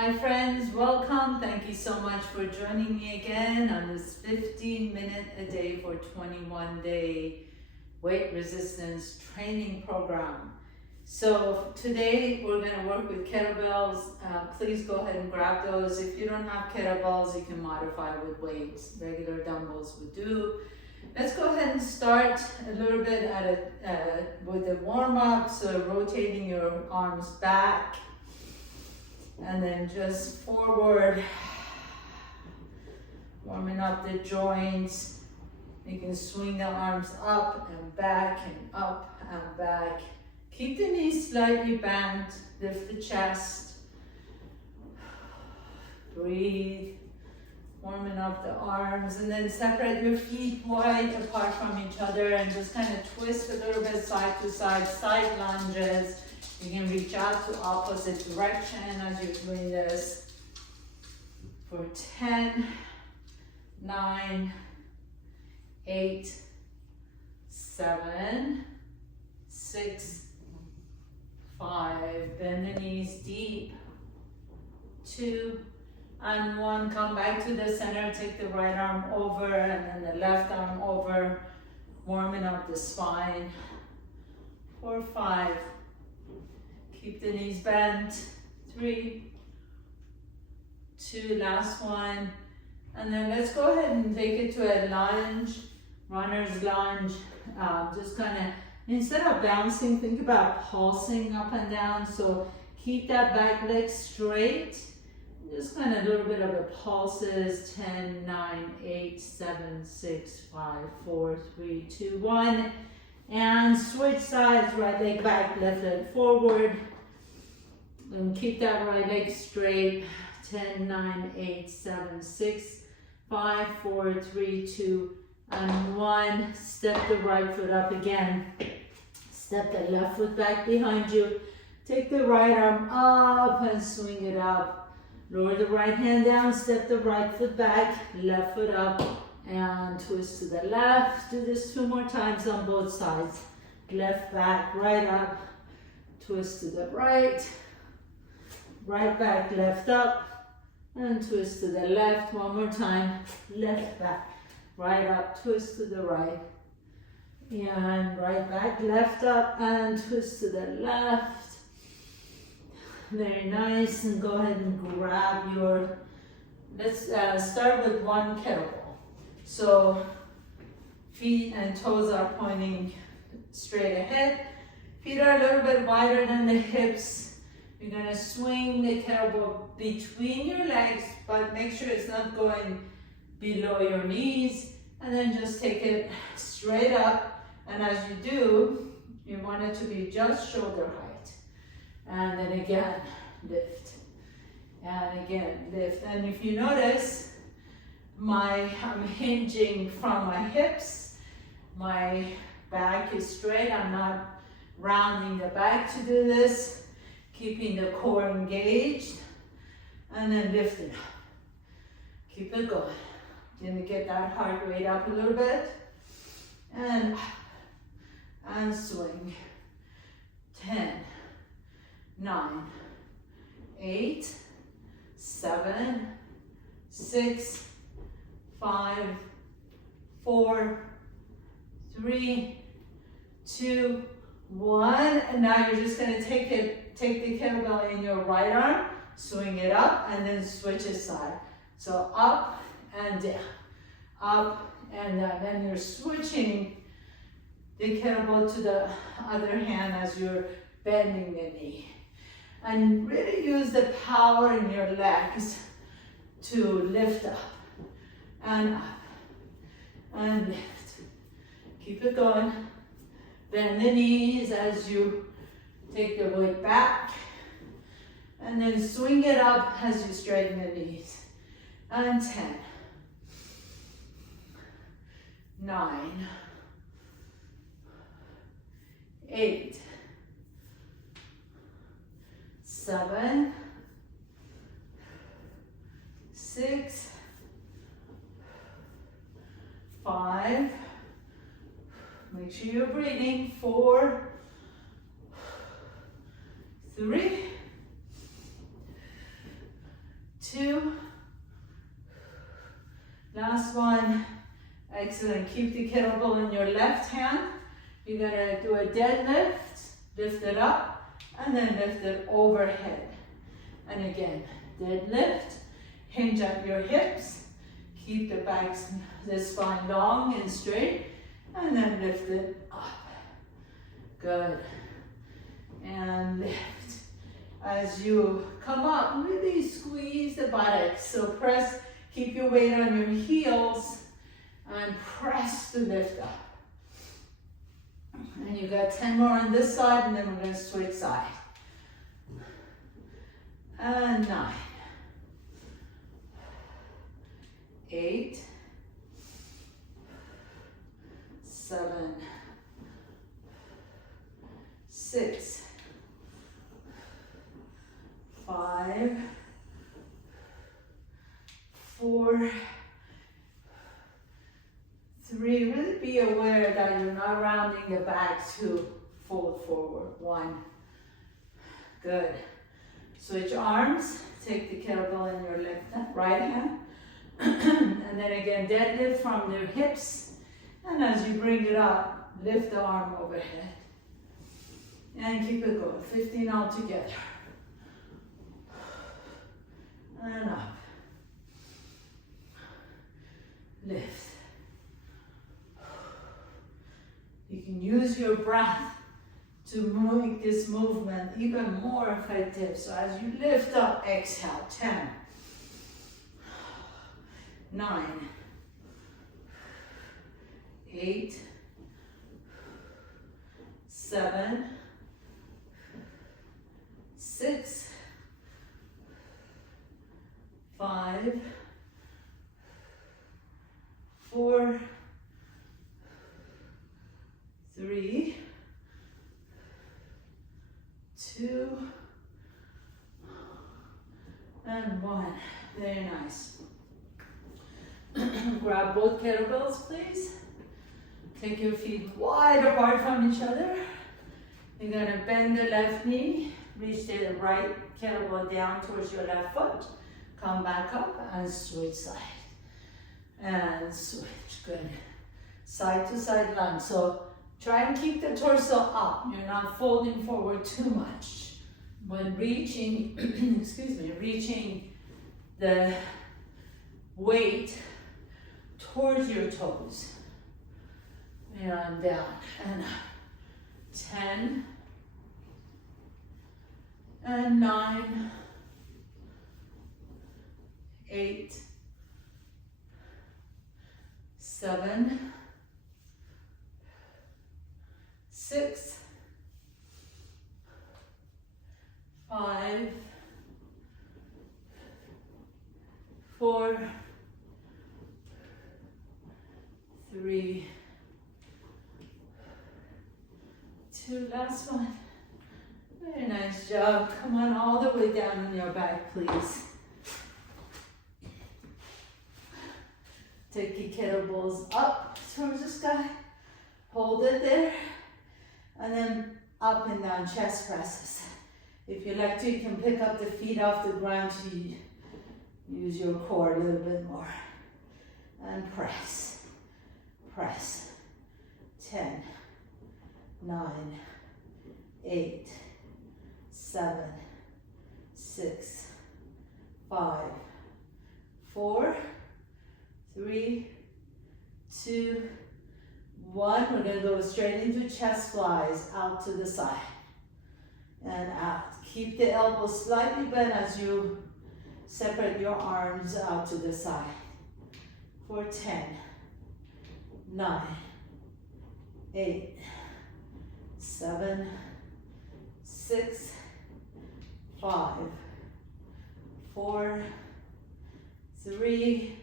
Hi friends, welcome. Thank you so much for joining me again on this 15-minute a day for 21-day weight resistance training program. So today we're going to work with kettlebells. Please go ahead and grab those. If you don't have kettlebells, you can modify with weights. Regular dumbbells would do. Let's go ahead and start a little bit with a warm-up. So rotating your arms back and then just forward, warming up the joints. You can swing the arms up and back and up and back. Keep the knees slightly bent, lift the chest. Breathe, warming up the arms, and then separate your feet wide apart from each other and just kind of twist a little bit side to side, side lunges. You can reach out to opposite direction as you're doing this for 10, 9, 8, 7, 6, 5. Bend the knees deep. 2 and 1. Come back to the center. Take the right arm over and then the left arm over. Warming up the spine. 4, 5. Keep the knees bent. 3, 2, last one. And then let's go ahead and take it to a lunge, runner's lunge. Just kind of, instead of bouncing, think about pulsing up and down. So keep that back leg straight. Just kind of a little bit of a pulses. 10, 9, 8, 7, 6, 5, 4, 3, 2, 1. And switch sides, right leg back, left leg forward. And keep that right leg straight. 10, 9, 8, 7, 6, 5, 4, 3, 2, and 1. Step the right foot up again. Step the left foot back behind you. Take the right arm up and swing it up. Lower the right hand down. Step the right foot back. Left foot up. And twist to the left. Do this 2 more times on both sides. Left back, right up. Twist to the right. Right back, left up. And twist to the left. 1 more time. Left back, right up. Twist to the right. And right back, left up. And twist to the left. Very nice. And go ahead and grab your, let's start with 1 kettlebell. So feet and toes are pointing straight ahead. Feet are a little bit wider than the hips. You're gonna swing the kettlebell between your legs, but make sure it's not going below your knees. And then just take it straight up. And as you do, you want it to be just shoulder height. And then again, lift. And again, lift. And if you notice, I'm hinging from my hips. My back is straight. I'm not rounding the back to do this. Keeping the core engaged. And then lifting up. Keep it going. Then get that heart rate up a little bit. And up. And swing. 10, 9, 8, 7, 6, 5, 4, 3, 2, 1. And now you're just going to take the kettlebell in your right arm, swing it up, and then switch it side. So up and down, up and down. Then you're switching the kettlebell to the other hand as you're bending the knee. And really use the power in your legs to lift up and up and lift. Keep it going. Bend the knees as you take the weight back. And then swing it up as you straighten the knees. And 10, 9, 8, 7, 6, 5. Make sure you're breathing. 4, 3, Excellent. Keep the kettlebell in your left hand. You're gonna do a deadlift, lift it up, and then lift it overhead. And again, deadlift, hinge at your hips, keep the spine long and straight, and then lift it up. Good. And lift. As you come up, really squeeze the buttocks. So press, keep your weight on your heels, and press to lift up. And you got 10 more on this side, and then we're going to switch side. And 9, 8, 7, 6, 5, 4, 3, really be aware that you're not rounding the back to fold forward. 1, good. Switch arms, take the kettlebell in your right hand, and then again deadlift from your hips, and as you bring it up, lift the arm overhead, and keep it going. 15 all together, and up, lift. You can use your breath to make this movement even more effective. So as you lift up, exhale. 10, 9, 8, 7, 6, 5, 4, 3, 2, and 1. Very nice. Grab both kettlebells, please. Take your feet wide apart from each other. You're gonna bend the left knee, reach the right kettlebell down towards your left foot. Come back up and switch side. And switch, good. Side to side lunge. So try and keep the torso up. You're not folding forward too much. When reaching, reaching the weight towards your toes. And down and up. 10 and 9, 8, 7, 6, 5, 4, 3, 2, last one. Very nice job. Come on, all the way down on your back, please. Take your kettlebells up towards the sky. Hold it there. And then up and down chest presses. If you like to, you can pick up the feet off the ground to use your core a little bit more. And press. Press. 10, 9, 8, 7, 6, 5, 4, 3, 2, 1. We're going to go straight into chest flies, out to the side and out. Keep the elbows slightly bent as you separate your arms out to the side. For 10, 9, 8, 7, 6, 5, 4, 3,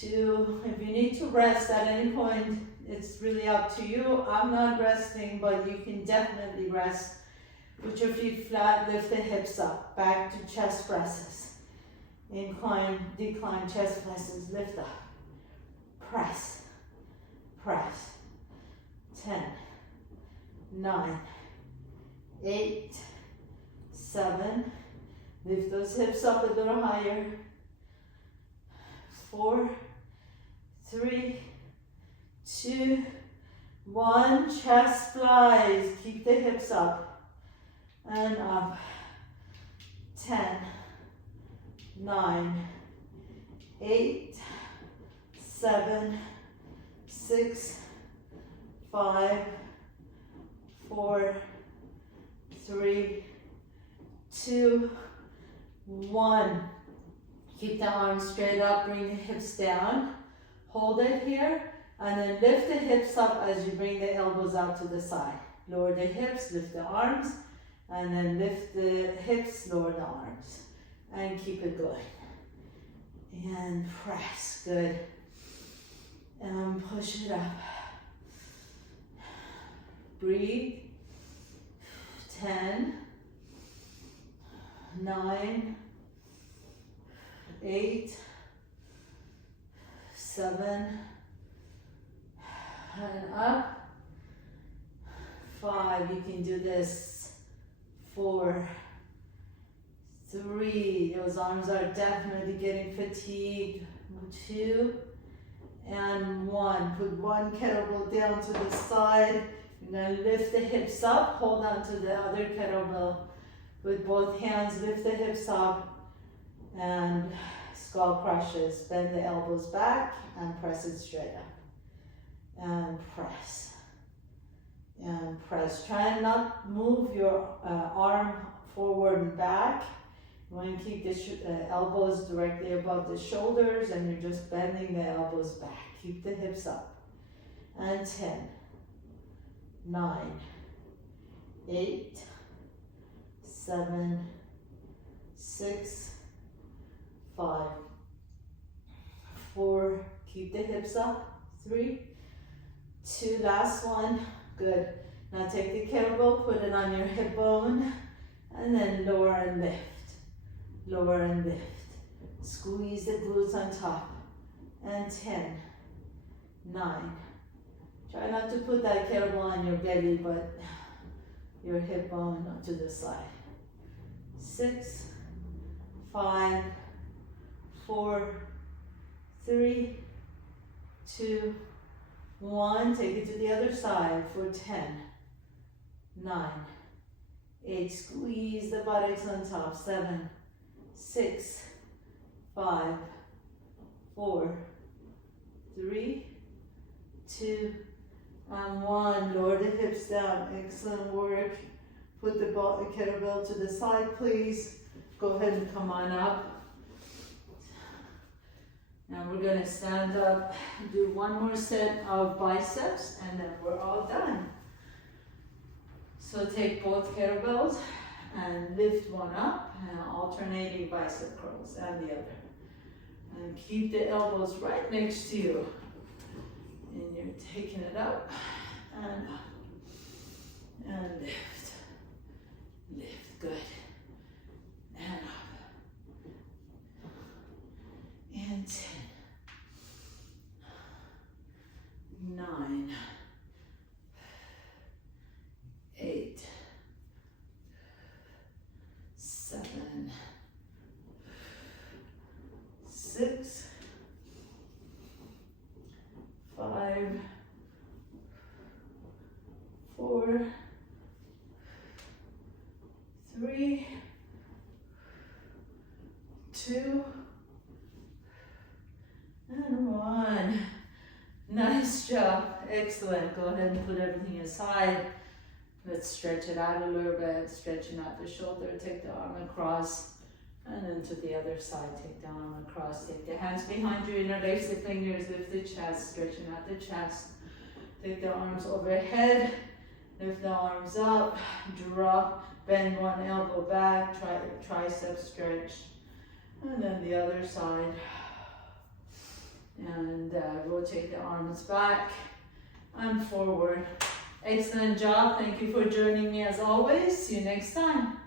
2. If you need to rest at any point, it's really up to you. I'm not resting, but you can definitely rest. Put your feet flat, lift the hips up, back to chest presses. Incline, decline chest presses, lift up. Press, press. 10, 9, 8, 7. Lift those hips up a little higher. 4, 3, 2, 1. Chest flies. Keep the hips up and up. 10, 9, 8, 7, 6, 5, 4, 3, 2, 1. Keep the arms straight up, bring the hips down. Hold it here, and then lift the hips up as you bring the elbows out to the side. Lower the hips, lift the arms, and then lift the hips, lower the arms. And keep it going. And press, good. And push it up. Breathe. 10, 9, 8, 7, and up. 5, you can do this. 4, 3, those arms are definitely getting fatigued. 2, and 1. Put one kettlebell down to the side. You're going to lift the hips up, hold on to the other kettlebell with both hands, lift the hips up, and skull crushes. Bend the elbows back and press it straight up. And press. And press. Try and not move your arm forward and back. You want to keep the elbows directly above the shoulders, and you're just bending the elbows back. Keep the hips up. And 10, 9, 8, 7, 6, 5, 4, keep the hips up, 3, 2, last one, good. Now take the kettlebell, put it on your hip bone, and then lower and lift, lower and lift. Squeeze the glutes on top, and 10, 9, try not to put that kettlebell on your belly, but your hip bone to the side. 6, 5, 4, 3, 2, 1. Take it to the other side for 10, 9, 8. Squeeze the buttocks on top. 7, 6, 5, 4, 3, 2, and 1. Lower the hips down. Excellent work. Put the kettlebell to the side, please. Go ahead and come on up. Now we're going to stand up, do one more set of biceps, and then we're all done. So take both kettlebells and lift one up, and alternating bicep curls and the other. And keep the elbows right next to you. And you're taking it up and up and lift, lift, good, and up, and 10, 9, 8, 7, 6, 5, 4, 3, 2, and 1. Nice job. Excellent. Go ahead and put everything aside. Let's stretch it out a little bit. Stretching out the shoulder. Take the arm across. And then to the other side. Take the arm across. Take the hands behind you. Interlace the fingers. Lift the chest. Stretching out the chest. Take the arms overhead. Lift the arms up. Drop. Bend one elbow back. Tricep stretch. And then the other side. And rotate the arms back and forward. Excellent job. Thank you for joining me as always. See you next time.